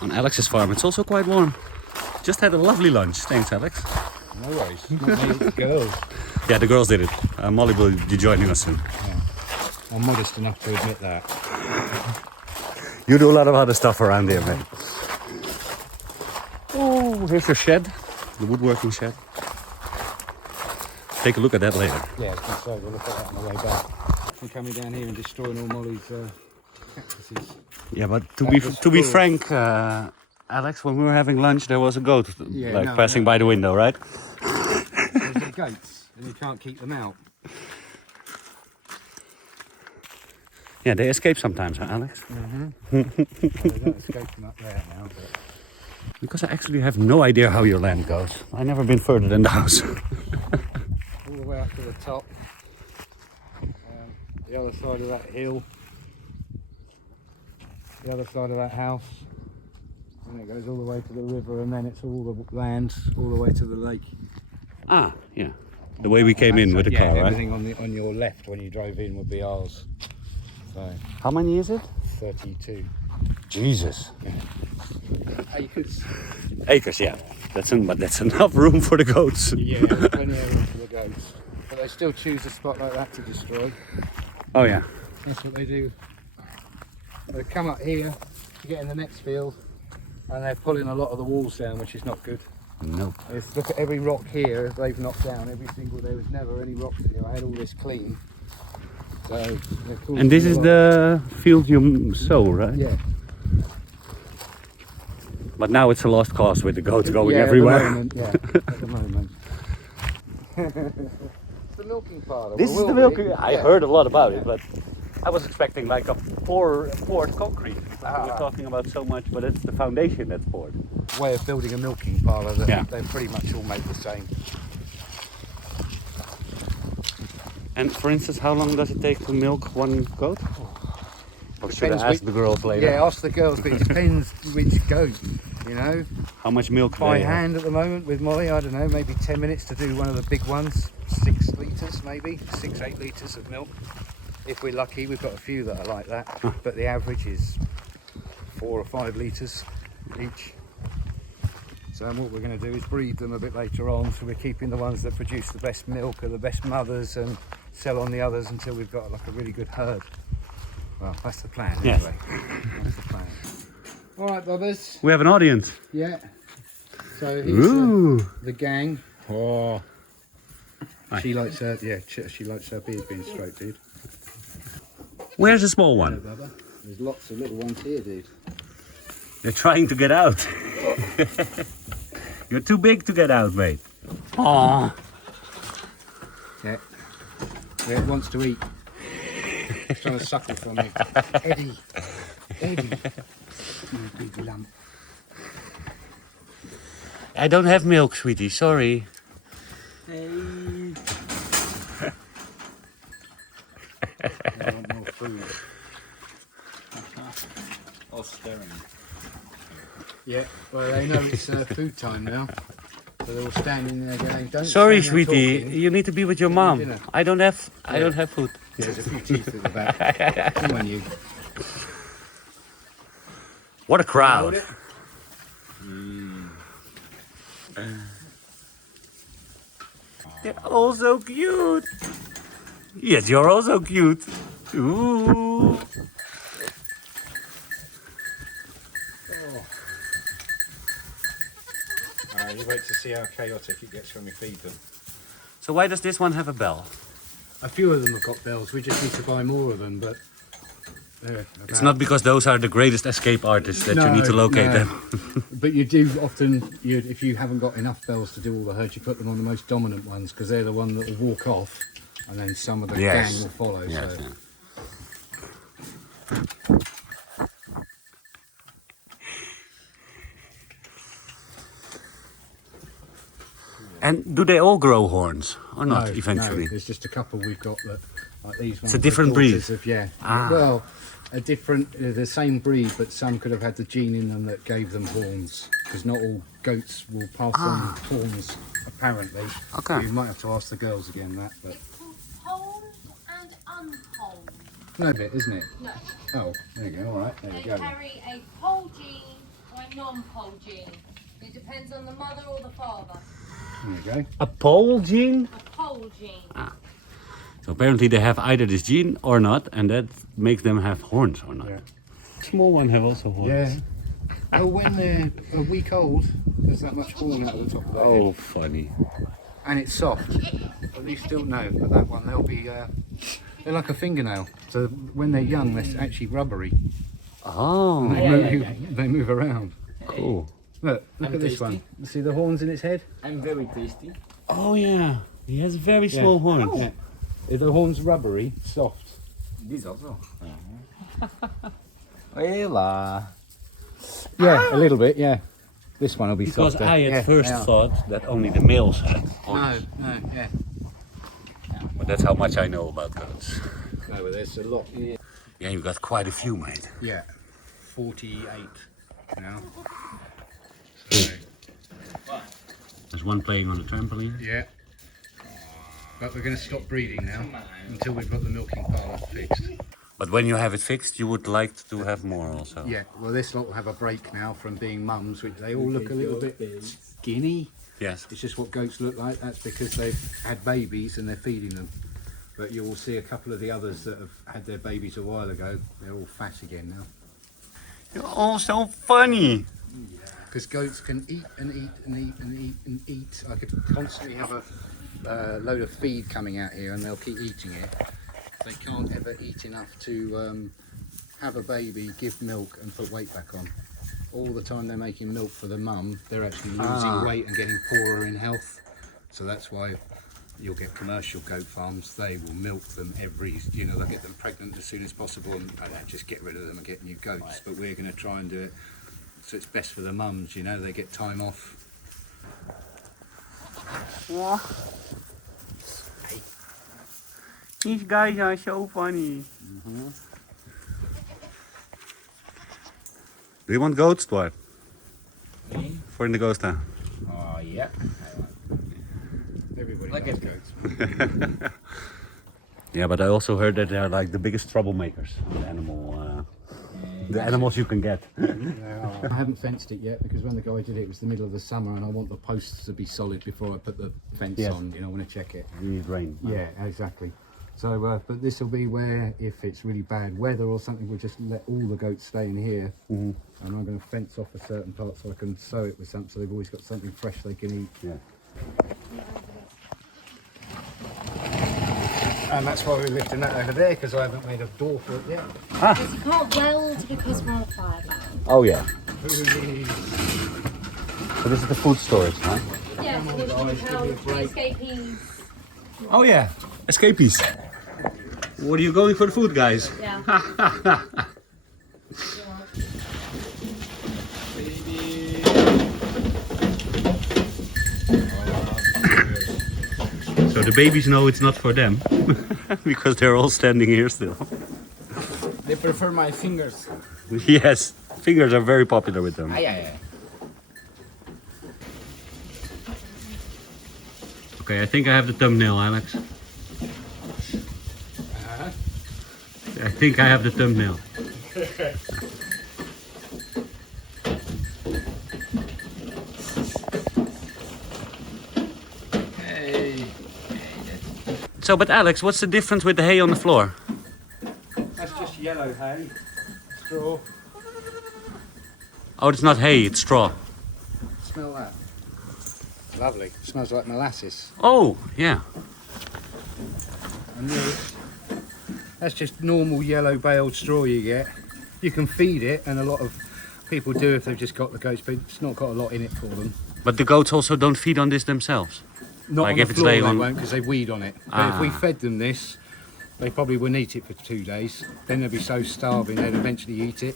On Alex's farm, it's also quite warm. Just had a lovely lunch. Thanks, Alex. No worries. Not me, it's the girls. Yeah, the girls did it. Molly will be joining us soon. Yeah. I'm modest enough to admit that. You do a lot of other stuff around here, man. Oh, here's your shed. The woodworking shed. Take a look at that later. Yeah, I was going to say, we'll look at that on the way back. We're coming down here and destroying all Molly's cactuses. Yeah, but to be frank, Alex, when we were having lunch, there was a goat passing by the window, right? There's the goats, and you can't keep them out. Yeah, they escape sometimes, huh, Alex? They're not escaping up there now. But... Because I actually have no idea how your land goes. I've never been further than the house. All the way up to the top. The other side of that hill. The other side of that house, and it goes all the way to the river, and then it's all the land all the way to the lake. Ah, yeah. The way we came in with the car, right? Everything on your left when you drove in would be ours. So how many is it? 32. Jesus. Yeah. Acres. Acres, yeah. But that's enough room for the goats. Yeah, there's plenty of room for the goats. But they still choose a spot like that to destroy. Oh yeah. That's what they do. They come up here to get in the next field, and they're pulling a lot of the walls down, which is not good. Nope. Just look at every rock here they've knocked down. Every single, there was never any rocks here. I had all this clean. So. And this is the field you sow, right? Yeah. But now it's a lost cause with the goats going everywhere. At the moment. It's the milking parlour. This is the milking. I heard a lot about it, but I was expecting like a poured concrete. We're talking about so much, but it's the foundation that's poured. Way of building a milking parlour that they're pretty much all made the same. And for instance, how long does it take to milk one goat? Or should I ask the girls later? Yeah, ask the girls, but it depends which goat, you know. How much milk by hand at the moment with Molly, I don't know, maybe 10 minutes to do one of the big ones. 6 litres maybe, 6-8 litres of milk. If we're lucky, we've got a few that are like that, but the average is 4 or 5 litres each. So what we're going to do is breed them a bit later on, so we're keeping the ones that produce the best milk or the best mothers and sell on the others until we've got like a really good herd. Well, that's the plan anyway. That's the plan. Alright, Bobbers. We have an audience. Yeah. So here's the gang. Oh. She likes her, she likes her beard being stroked, dude. Where's the small one? Hello, Bubba. There's lots of little ones here, dude. They're trying to get out. You're too big to get out, mate. Aww. Yeah. It wants to eat. It's trying to suckle for me. Eddie. You big lump. I don't have milk, sweetie. Sorry. Hey. I want more food. All staring. Yeah, well they know it's food time now. So they're all standing there going, don't Sorry, stand there sweetie. talking. You need to be with your mom. Dinner. I don't have food. Yeah, there's a few teeth at the back. Come on, you. What a crowd. They're all so cute. Yes, you're also cute. Ooh. You wait to see how chaotic it gets when we feed them. So why does this one have a bell? A few of them have got bells. We just need to buy more of them, but It's not because those are the greatest escape artists that you need to locate them. But you do often, if you haven't got enough bells to do all the herds, you put them on the most dominant ones because they're the one that will walk off, and then some of the gang will follow. Yes, so. yeah. And do they all grow horns or not eventually? No, there's just a couple we've got that, like these ones. It's a different breed. Well, a different, the same breed, but some could have had the gene in them that gave them horns. Because not all goats will pass on horns, apparently. Okay. You might have to ask the girls again that, but. It's called honed and unhoned. No bit, isn't it? No. Oh, there you go. All right, there They you go. carry a pole gene or a non-pole gene. It depends on the mother or the father. There you go. A pole gene? A pole gene. So apparently they have either this gene or not, and that makes them have horns or not. Yeah. Small one have also horns. Yeah. Oh, when they're a week old, there's that much horn out of the top of their head. Oh, funny. And it's soft. At least don't know, but that one, they'll be, they're like a fingernail. So when they're young, they're actually rubbery. Oh, They move around. cool. Look at this tasty. one. You see the horns in its head? I'm very tasty. Oh yeah, he has very small horns. Yeah. The horn's rubbery, soft. This also. Ela. Yeah, a little bit, yeah. This one will be Because softer. I at Yeah, first they are. thought that only the males had horns. No, yeah. But that's how much I know about goats. No, but there's a lot. Yeah, you've got quite a few, mate. Yeah, 48 now. There's one playing on the trampoline. Yeah. But we're going to stop breeding now until we've got the milking parlour fixed. But when you have it fixed, you would like to have more also. Yeah, well this lot will have a break now from being mums, which they all look a little bit skinny. Yes. It's just what goats look like. That's because they've had babies and they're feeding them. But you will see a couple of the others that have had their babies a while ago. They're all fat again now. You're all so funny. Because goats can eat and eat and eat and eat and eat. I could constantly have a load of feed coming out here and they'll keep eating it. They can't ever eat enough to have a baby, give milk and put weight back on. All the time they're making milk for the mum, they're actually losing weight and getting poorer in health. So that's why you'll get commercial goat farms. They will milk them they'll get them pregnant as soon as possible and just get rid of them and get new goats. But we're going to try and do it so it's best for the mums, they get time off. These guys are so funny. Do you want goats, Dwight? For in the ghost town? Oh yeah. Everybody Look loves at goats. Yeah, but I also heard that they're like the biggest troublemakers. The animals you can get. I haven't fenced it yet because when the guy did it, it was the middle of the summer and I want the posts to be solid before I put the fence Yes. on. I want to check it. You need rain. Yeah, exactly. So, but this will be where, if it's really bad weather or something, we'll just let all the goats stay in here. And I'm going to fence off a certain part so I can sow it with something so they've always got something fresh they can eat. Yeah. And that's why we're lifting that over there because I haven't made a door for it yet. Because you can't weld because we're on a fire line. Oh yeah. So this is the food storage, huh? Yeah, so we can tell escapees. Oh yeah. Escapees. What are you going for the food, guys? Yeah. So the babies know it's not for them because they're all standing here still. They prefer my fingers. Yes, fingers are very popular with them. Ay. Okay, I think I have the thumbnail, Alex. I think I have the thumbnail. Hey. So, but Alex, what's the difference with the hay on the floor? That's just yellow hay, straw. Oh, it's not hay, it's straw. Smell that. Lovely. Smells like molasses. Oh, yeah. And this, that's just normal yellow baled straw you get. You can feed it, and a lot of people do if they've just got the goats, but it's not got a lot in it for them. But the goats also don't feed on this themselves? Not Like on if the it's floor laying they on- won't, because they weed on it. But if we fed them this, they probably wouldn't eat it for 2 days. Then they'd be so starving they'd eventually eat it.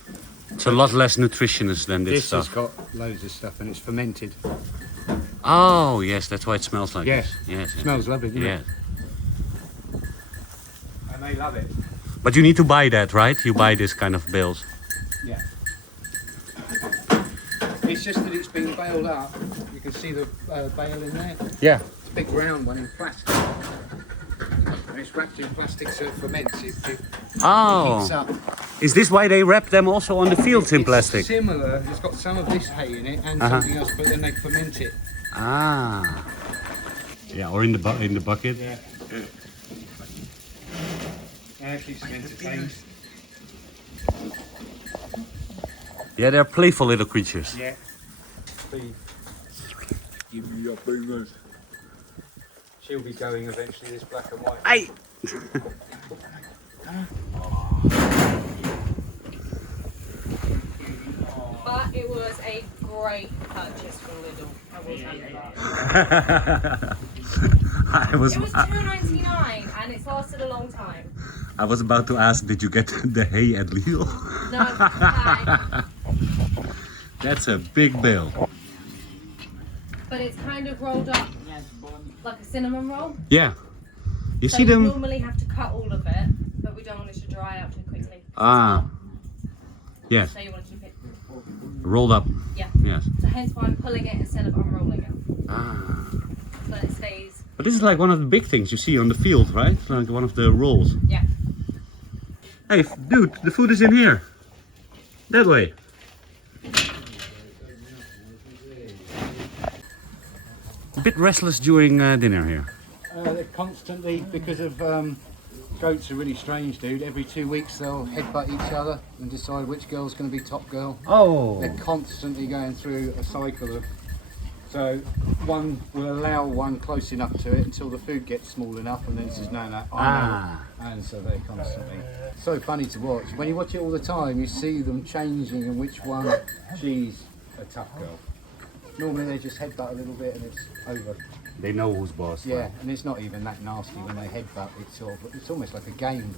It's a lot less nutritious than this This stuff. has got loads of stuff and it's fermented. Oh, yes, that's why it smells like Yeah. this. Yes, yes. Smells lovely, doesn't Yes. it? And they love it. But you need to buy that, right? You buy this kind of bales. Yeah. It's just that it's been baled up. You can see the bale in there. Yeah. It's a big round one in plastic. And it's wrapped in plastic so it ferments. It heats Oh, up. is this why they wrap them also on the fields in It's plastic? similar. It's got some of this hay in it and Uh-huh. something else, but then they ferment it. Ah. Yeah, or in the bucket. Yeah. Yeah, it keeps them entertained. Yeah, they're playful little creatures. Yeah. Give me your fingers. She'll be going eventually, this black and white. Hey. But it was a great purchase from Lidl. I will tell you that. I was It was $2.99 and it's lasted a long time. I was about to ask, did you get the hay at Lidl? No, okay. That's a big bale. But it's kind of rolled up like a cinnamon roll. Yeah. You So see you them? normally have to cut all of it, but we don't want it to dry out too quickly. Ah. Yes. So you want to keep it, Rolled up. yeah. Yes. So hence why I'm pulling it instead of unrolling it. Ah. So that it stays, But this is like one of the big things you see on the field, right? Like one of the rolls. yeah. Hey, dude, the food is in here. That way. A bit restless during dinner here. They're constantly, because of goats are really strange, dude. Every 2 weeks they'll headbutt each other and decide which girl's going to be top girl. Oh. They're constantly going through a cycle of. So one will allow one close enough to it until the food gets small enough, and then says no, I know. And so they're constantly. So funny to watch. When you watch it all the time, you see them changing and which one she's a tough girl. Normally they just headbutt a little bit and it's over. They know who's boss. Yeah, and it's not even that nasty when they headbutt. It's almost like a game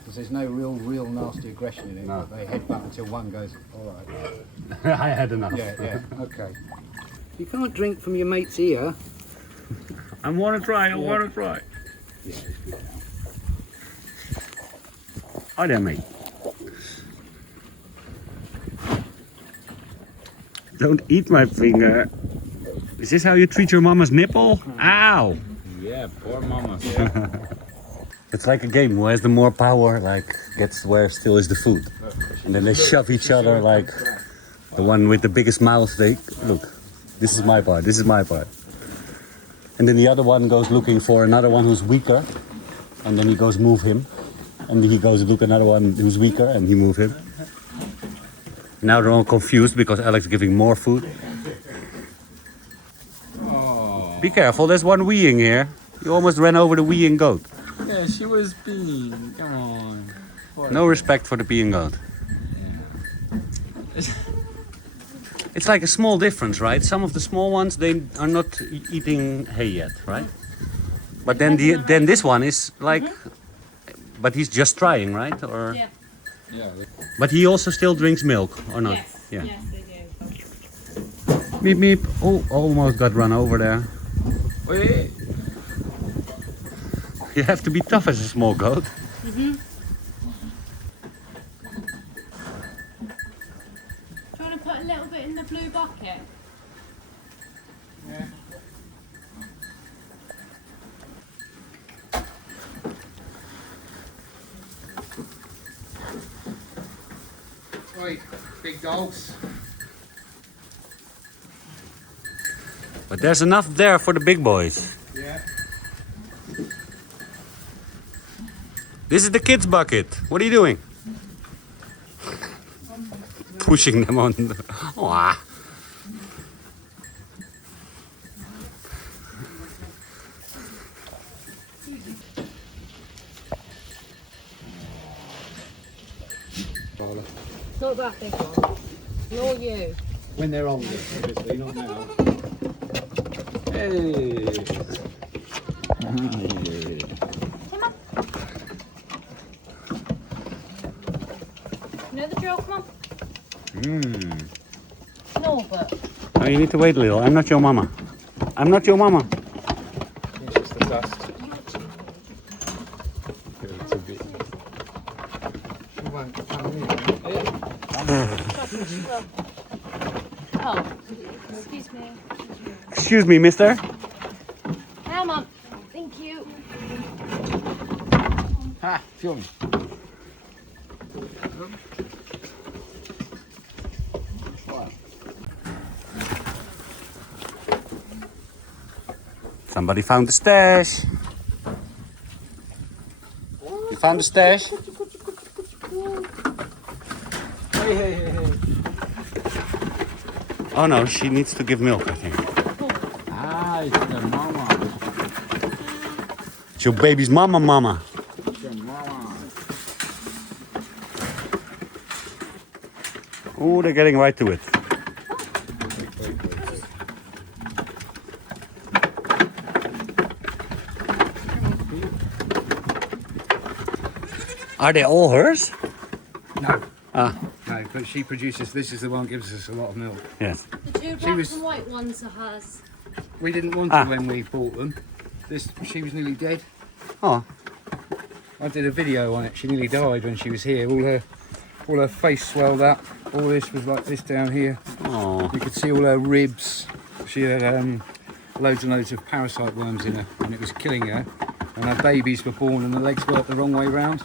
because there's no real nasty aggression in it. No. But they headbutt until one goes, all right. I had enough. Yeah, okay. You can't drink from your mate's ear. I want to try. I want to try. Yeah, it's good now. Hi there, mate. Don't eat my finger. Is this how you treat your mama's nipple? Ow! Yeah, poor mamas. It's like a game. Who has the more power, like, gets where still is the food. And then they shove each other, like, the one with the biggest mouth, they, look, this is my part, this is my part. And then the other one goes looking for another one who's weaker. And then he goes move him. And he goes look another one who's weaker and he move him. Now they're all confused because Alex is giving more food. Oh. Be careful, there's one weeing here. You almost ran over the weeing goat. Yeah, she was peeing. Come on. Poor No respect for the peeing goat. Yeah. It's like a small difference, right? Some of the small ones, they are not eating hay yet, right? But then then this one is like, but he's just trying, right? Or Yeah. Yeah. but he also still drinks milk, or not? Yes. Yeah. Yes, they do. Meep meep. Oh, almost got run over there. Wait. You have to be tough as a small goat. Do you want to put a little bit in the blue bucket? Yeah. Oi, big dogs. But there's enough there for the big boys. Yeah. This is the kids' bucket. What are you doing? Pushing them on. Aw. Not that big one. Nor you. When they're older, obviously, not now. Hey. Come on. You know the drill, come on. No, but Oh, you need to wait a little. I'm not your mama. I'm not your mama. It's just the dust. It's a bit. She won't come in. oh, excuse me. Excuse me, mister. Come on. Thank you. Ha! Film. Somebody found the stash. You found the stash? Hey. Oh no, she needs to give milk, I think. Ah, it's the mama. It's your baby's mama. It's the mama. Oh, they're getting right to it. Are they all hers? No. Ah, No, but she produces, this is the one that gives us a lot of milk. yes. The two black was- and white ones are hers. We didn't want Ah. her when we bought them. She was nearly dead. Oh, I did a video on it. She nearly died when she was here. All her face swelled up. All this was like this down here. oh. You could see all her ribs. She had loads and loads of parasite worms in her, and it was killing her. And her babies were born and the legs worked the wrong way round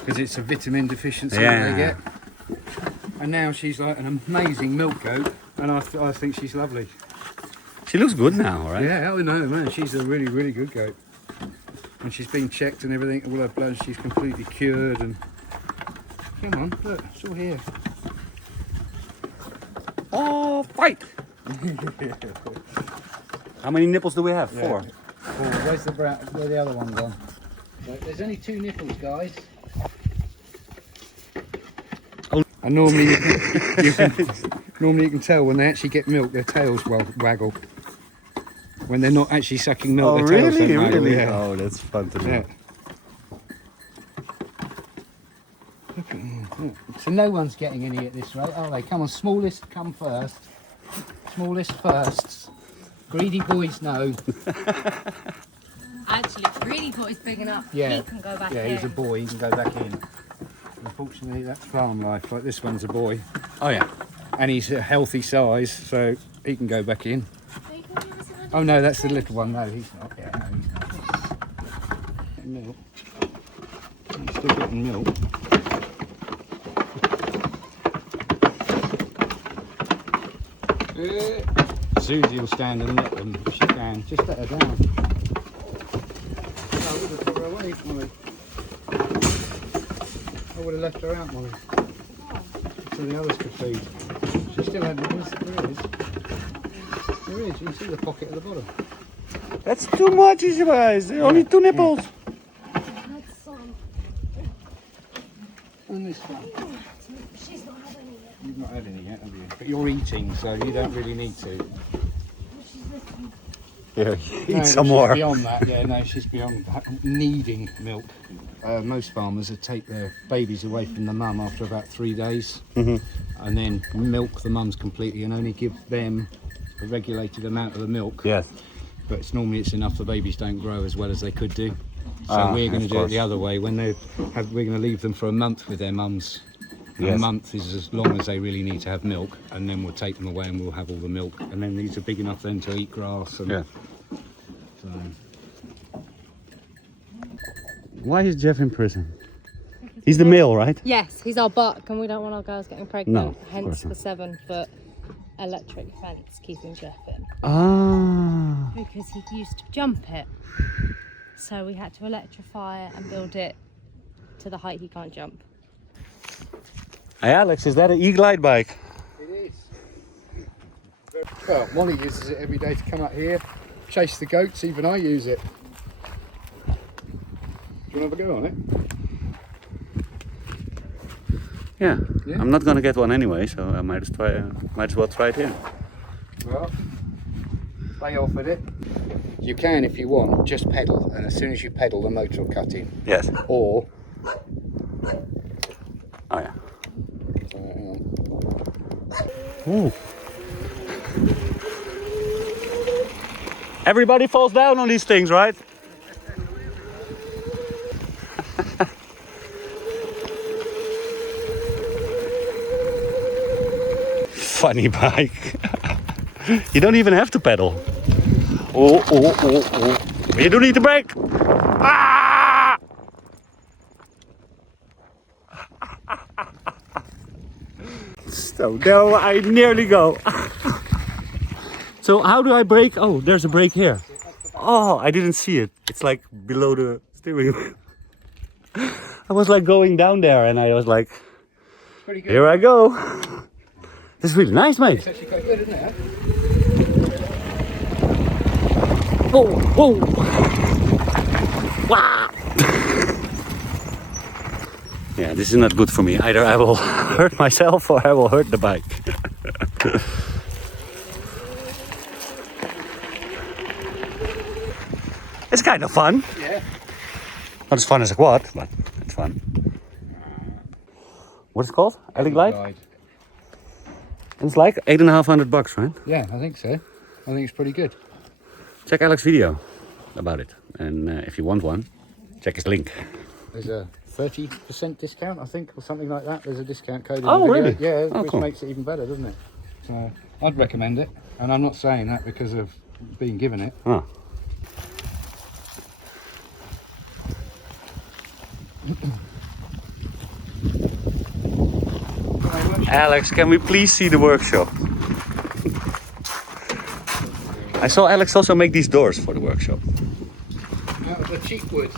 because it's a vitamin deficiency that they get. And now she's like an amazing milk goat, and I think she's lovely. She looks good now, right? Yeah, I know, man. She's a really, really good goat. And she's been checked and everything. All her blood, she's completely cured. And come on, look, it's all here. Oh, fight! How many nipples do we have? Yeah. 4. Oh, where's the brown? Where the other one gone? Right, there's only 2 nipples, guys. Oh. And normally you can tell when they actually get milk, their tails waggle. When they're not actually sucking milk, Oh, their tails really? don't waggle. Really? Yeah. Oh, that's fun to do. Yeah. Look. So no one's getting any at this rate, are they? Come on, smallest come first. Smallest first. Greedy boys know. Actually, Greedy Boy's big enough. Yeah. He can go back Yeah, in. he's a boy, he can go back in. Unfortunately, that's farm life. Like this one's a boy. Oh, yeah. And he's a healthy size, so he can go back in. So you can give us another Oh no, that's the little one. No, he's not. Yeah, no, he's not. Getting milk. He's still getting milk. Susie will stand and let them if she can. Just let her down. No, I would have put her away, Molly. I would have left her out, Molly. So the others could feed. She still had nipples. There is. There is. You can see the pocket at the bottom. That's too much, you guys. Only 2 nipples. That's And this one. she's not had any yet. You've not had any yet, have you? But you're eating, so you don't really need to. Yeah, No, eat some she's more. Beyond that, yeah, no, she's beyond needing milk. Most farmers would take their babies away from the mum after about 3 days, and then milk the mums completely and only give them a regulated amount of the milk. Yes. But it's enough the babies don't grow as well as they could do. So Ah, we're going to of do it course. the other way. When we're going to leave them for a month with their mums. A Yes. month is as long as they really need to have milk, and then we'll take them away and we'll have all the milk. And then these are big enough then to eat grass. And Yeah. So, Why is Jeff in prison? He's the male, right? Yes, he's our buck, and we don't want our girls getting pregnant. No, of hence course the not. 7-foot electric fence keeping Jeff in. Ah. Because he used to jump it. So we had to electrify it and build it to the height he can't jump. Hey Alex, is that an e-glide bike? it is. Well, Molly uses it every day to come up here, chase the goats. Even I use it. you want to have a go on it? Yeah. Yeah. I'm not gonna get one anyway, so I might as well try it here. Well, play off with it. You can, if you want, just pedal, and as soon as you pedal, the motor will cut in. Yes. Or, Oh yeah. Ooh. Everybody falls down on these things, right? Funny bike. You don't even have to pedal. Oh, oh, oh, oh. You don't need to brake. Ah! So no, I nearly go. So how do I brake? Oh, there's a brake here. Oh, I didn't see it. It's like below the steering wheel. I was like going down there and I was like, pretty good. here I go. This is really nice, mate. It's actually quite good, isn't it? Whoa, whoa. Wow. Yeah, this is not good for me. Either I will hurt myself or I will hurt the bike. It's kind of fun. Yeah. Not as fun as a quad, but it's fun. What's it called? Ellie Glide? It's like $8,500, right? Yeah, I think so. I think it's pretty good. Check Alex's video about it. And if you want one, check his link. There's a 30% discount, I think, or something like that. There's a discount code in Oh, the video. really? Yeah, Oh, which cool. makes it even better, doesn't it? So I'd recommend it. And I'm not saying that because of being given it. Oh. Alex, can we please see the workshop? I saw Alex also make these doors for the workshop. Out of the cheap wood,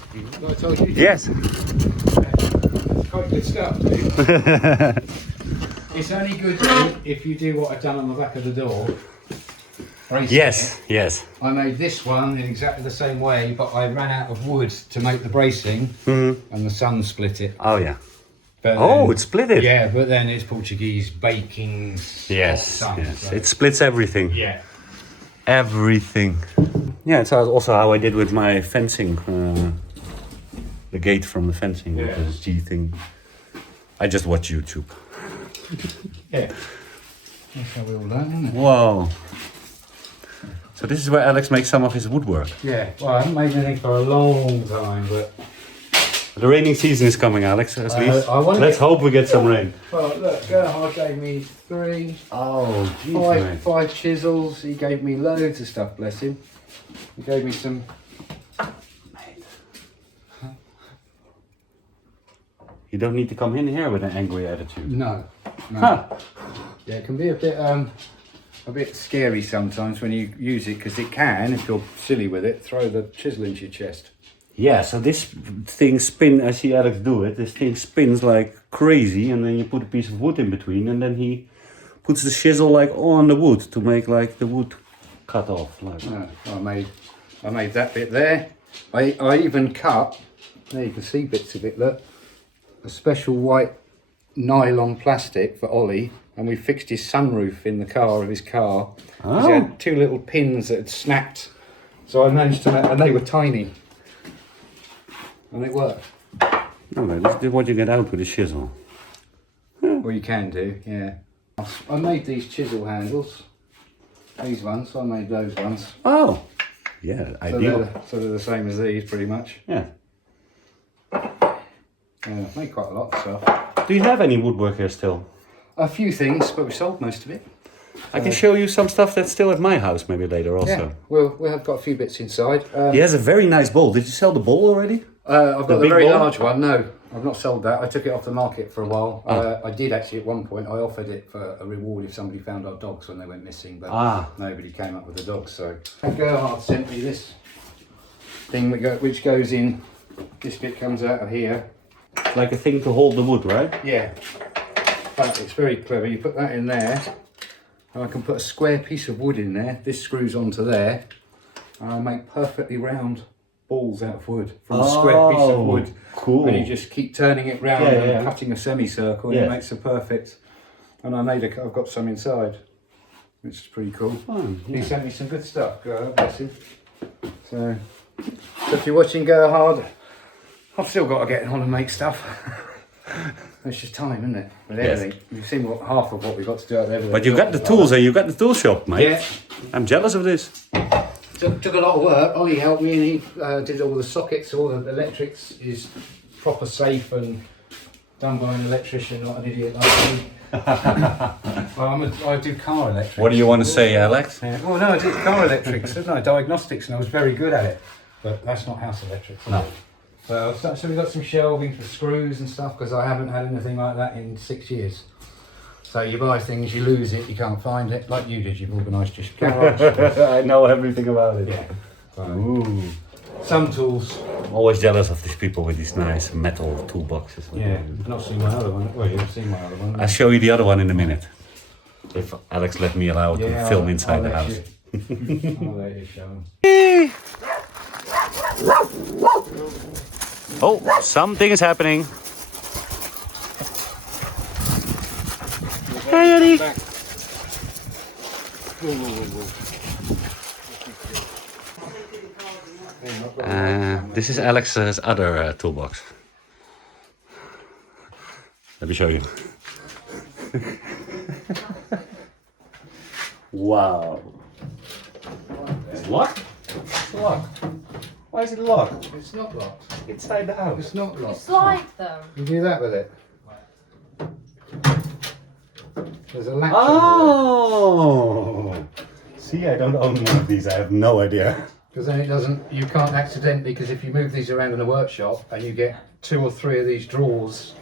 like I told you. Yes. It's quite good stuff, dude. It's only good if you do what I've done on the back of the door. Bracing Yes, it. yes. I made this one in exactly the same way, but I ran out of wood to make the bracing, and the sun split it. Oh, yeah. But Oh, then- it split it. Yeah, but then it's Portuguese baking. Yes, sun, yes. so- It splits everything. Yeah. Everything. Yeah, it's also how I did with my fencing. The gate from the fencing with Yeah. the G thing. I just watch YouTube. Yeah. That's how we all learn, isn't it? Whoa. So this is where Alex makes some of his woodwork. Yeah. Well, I haven't made anything for a long time, but The raining season is coming, Alex, at least. I wanna Let's get- hope we get some rain. well, look, Gerhard gave me three. Oh, jeez, Five chisels. He gave me loads of stuff, bless him. He gave me some. You don't need to come in here with an angry attitude. No. Huh. Yeah, it can be a bit scary sometimes when you use it because it can, if you're silly with it, throw the chisel into your chest. Yeah, so this thing I see Alex do it, this thing spins like crazy and then you put a piece of wood in between and then he puts the chisel like on the wood to make like the wood cut off. Like. No, I made that bit there. I even cut, there you can see bits of it, look, a special white nylon plastic for Ollie, and we fixed his sunroof in the car of his car. Oh. He had two little pins that had snapped, so I managed to make, and they were tiny, and it worked. Okay, this is what you get out with a chisel. Well, you can do, yeah. I made these chisel handles, these ones, so I made those ones. Oh, yeah, So ideal. they're the same as these, pretty much. Yeah. Yeah, made quite a lot of stuff. Do you have any woodwork here still? A few things, but we sold most of it. I can show you some stuff that's still at my house maybe later also. Yeah, well, we have got a few bits inside. He has a very nice bowl. Did you sell the bowl already? I've got the big very bowl? large one. No, I've not sold that. I took it off the market for a while. I did actually at one point. I offered it for a reward if somebody found our dogs when they went missing, but nobody came up with the dogs. So Gerhard sent me this thing which goes in. This bit comes out of here. Like a thing to hold the wood, right? Yeah, but it's very clever. You put that in there, and I can put a square piece of wood in there. This screws onto there, and I make perfectly round balls out of wood from a square piece of wood. Cool. And you just keep turning it round and cutting a semicircle, and it makes a perfect. And I've got some inside, which is pretty cool. He sent me some good stuff. Bless him. So if you're watching Go Hard, I've still got to get on and make stuff. It's just time, isn't it? With everything. You've seen half of what we've got to do out there. But you got the tools and you got the tool shop, mate. Yeah. I'm jealous of this. Took a lot of work. Ollie helped me, and he did all the sockets, all the electrics is proper safe and done by an electrician, not an idiot like me. Well, I do car electrics. What do you want to say, Alex? Yeah. Well, no, I did car electrics, didn't I? Diagnostics, and I was very good at it. But that's not house electrics. No. So we've got some shelving for screws and stuff, because I haven't had anything like that in 6 years. So you buy things, you lose it, you can't find it, like you did. You've organised your garage. I know everything about it. Yeah. So, Ooh. some tools. I'm always jealous of these people with these nice metal toolboxes. Yeah, I've not seen my other one. Well, you've seen my other one. I'll show you the other one in a minute. If Alex let me allow to film inside the house. I'll let you show them. Oh, something is happening. Hey, Eddie. This is Alex's other toolbox. Let me show you. Wow. It's locked? It's locked. Why is it locked? It's not locked. Inside the house. It's not locked. Slide them. You do that with it. There's a latch. Oh! See, I don't own one of these. I have no idea. Because then it doesn't, you can't accidentally, because if you move these around in the workshop and you get 2 or 3 of these drawers,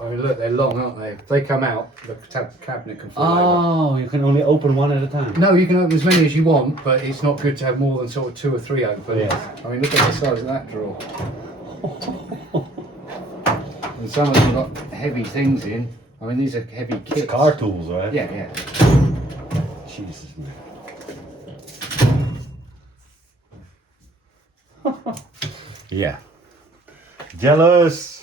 I mean, look, they're long, aren't they? If they come out, the cabinet can fall over. Oh, you can only open one at a time. No, you can open as many as you want, but it's not good to have more than sort of 2 or 3 open. Yeah. I mean, look at the size of that drawer. And some of them got heavy things in. I mean, these are heavy kits. It's car tools, right? Yeah, yeah. Jesus, man. Yeah. Jealous.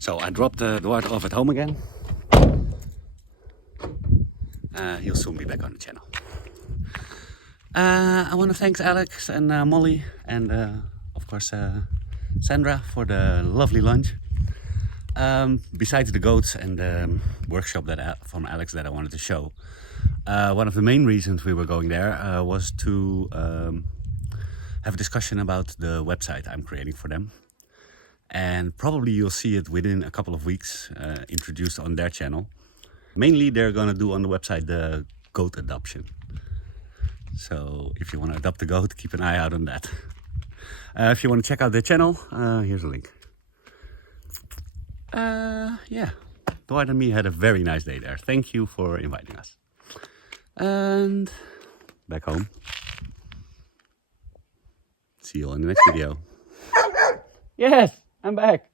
So I dropped Eduardo off at home again. He'll soon be back on the channel. I want to thank Alex and Molly and of course, Sandra for the lovely lunch. Besides the goats and the workshop from Alex that I wanted to show, one of the main reasons we were going there was to have a discussion about the website I'm creating for them. And probably you'll see it within a couple of weeks introduced on their channel. Mainly they're gonna do on the website the goat adoption. So if you want to adopt a goat, keep an eye out on that. If you want to check out their channel, here's a link. Yeah, Dwight and me had a very nice day there. Thank you for inviting us. And back home. See you all in the next video. Yes, I'm back.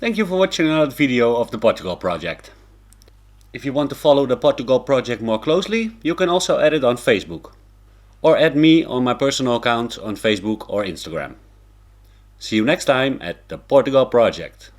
Thank you for watching another video of the Portugal project. If you want to follow the Portugal project more closely, you can also add it on Facebook. Or add me on my personal account on Facebook or Instagram. See you next time at the Portugal project.